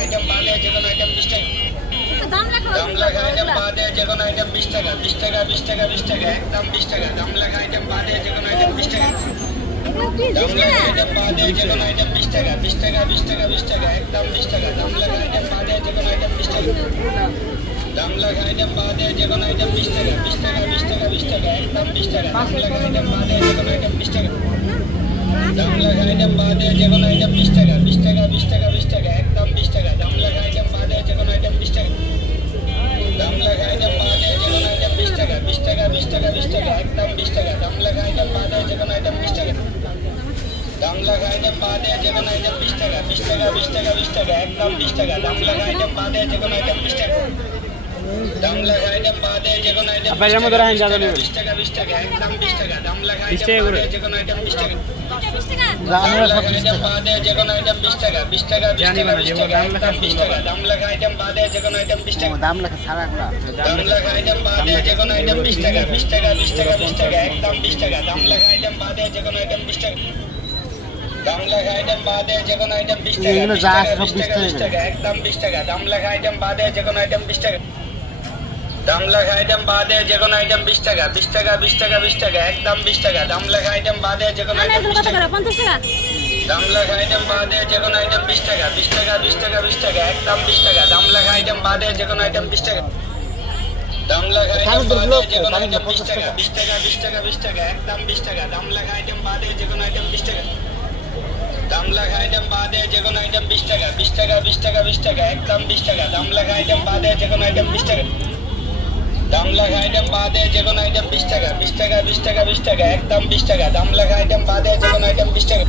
Item বাদে যে কোনো আইটেম 20 টাকা। দাম লেখা আইটেম বাদে যে কোনো আইটেম 20 টাকা 20 টাকা 20 টাকা 20 টাকা একদম 20 টাকা। দাম লেখা আইটেম বাদে যে কোনো আইটেম 20 টাকা। দাম লেখা আইটেম বাদে যে কোনো আইটেম 20 টাকা 20 টাকা 20 টাকা 20 টাকা একদম 20 টাকা। দাম লেখা আইটেম বাদে যে কোনো আইটেম 20 টাকা। দাম লেখা আইটেম বাদে যে কোনো আইটেম 20 টাকা 20 টাকা 20 টাকা 20 টাকা একদম 20 টাকা। দাম লেখা আইটেম বাদে যে কোনো আইটেম 20 টাকা। দাম লেখা আইটেম বাদে যে কোনো আইটেম 20 টাকা 20 টাকা 20 টাকা 20 টাকা একদম 20 টাকা। দাম লেখা আইটেম বাদে যে কোনো আইটেম 20 টাকা। দাম লেখা আইটেম বাদে যে কোনো আইটেম 20 টাকা 20 টাকা 20 টাকা 20 টাকা একদম 20 টাকা। দাম লেখা আইটেম বাদে যে কোনো আইটেম 20 টাকা। দাম লেখা আইটেম বাদে যে কোনো আইটেম 20 টাকা 20 টাকা 20 টাকা 20 টাকা একদম 20 টাকা। দাম লেখা আইটেম বাদে যে কোনো আইটেম 20 টাকা। দাম লেখা আইটেম বাদে যে কোনো আইটেম 20 টাকা 20 টাকা 20 টাকা একদম 20 টাকা। দাম লেখা আইটেম বাদে যে কোনো আইটেম 20 টাকা। দাম লেখা আইটেম বাদে যে কোনো আইটেম 20 টাকা 20 টাকা 20 টাকা 20 টাকা একদম 20 টাকা। দাম লেখা আইটেম বাদে যে কোনো আইটেম 20 টাকা। দাম লেখা ছাড়াগুলা দাম লেখা আইটেম বাদে যে কোনো আইটেম 20 টাকা 20 টাকা 20 টাকা 20 টাকা একদম 20 টাকা। দাম লেখা আইটেম বাদে যে কোনো আইটেম 20 টাকা। দাম লেখা আইটেম বাদে যে কোনো আইটেম 20 টাকা 20 টাকা 20 টাকা একদম 20 টাকা। দাম লেখা আইটেম বাদে যে কোনো আইটেম 20 টাকা। দাম লেখা আইটেম বাদে যে কোনো আইটেম 20 টাকা 20 টাকা 20 টাকা 20 টাকা একদম 20 টাকা। দাম লেখা আইটেম বাদে যে কোনো আইটেম 20 টাকা। দাম লেখা আইটেম বাদে যে কোনো আইটেম 20 টাকা 20 টাকা 20 টাকা 20 টাকা একদম 20 টাকা। দাম লেখা আইটেম বাদে যে কোনো আইটেম 20 টাকা। দাম লেখা আইটেম বাদে যে কোনো আইটেম 20 টাকা 20 টাকা 20 টাকা 20 টাকা একদম 20 টাকা। দাম লেখা আইটেম বাদে যে কোনো আইটেম 20 টাকা। দাম লেখা আইটেম বাদে যে কোনো আইটেম 20 টাকা 20 টাকা 20 টাকা 20 টাকা একদম 20 টাকা। দাম লেখা আইটেম বাদে যে কোনো আইটেম 20 টাকা। দাম লেখা আইটেম বাদে যে কোনো আইটেম 20 টাকা 20 টাকা 20 টাকা 20 টাকা একদম 20 টাকা। দাম লেখা আইটেম বাদে যে কোনো আইটেম 20 টাকা।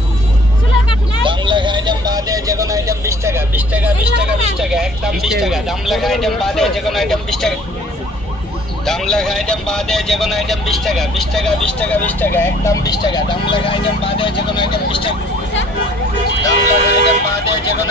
দাম লেখা আইটেম বাদে যে কোনো আইটেম 20 টাকা 20 টাকা 20 টাকা 20 টাকা একদম 20 টাকা। দাম লেখা আইটেম বাদে যে কোনো আইটেম 20 টাকা। দাম লেখা আইটেম বাদে যে কোনো আইটেম 20 টাকা 20 টাকা 20 টাকা 20 টাকা একদম 20 টাকা। দাম লেখা আইটেম বাদে যে কোনো আইটেম 20 টাকা। দাম লেখা আইটেম বাদে যে কোনো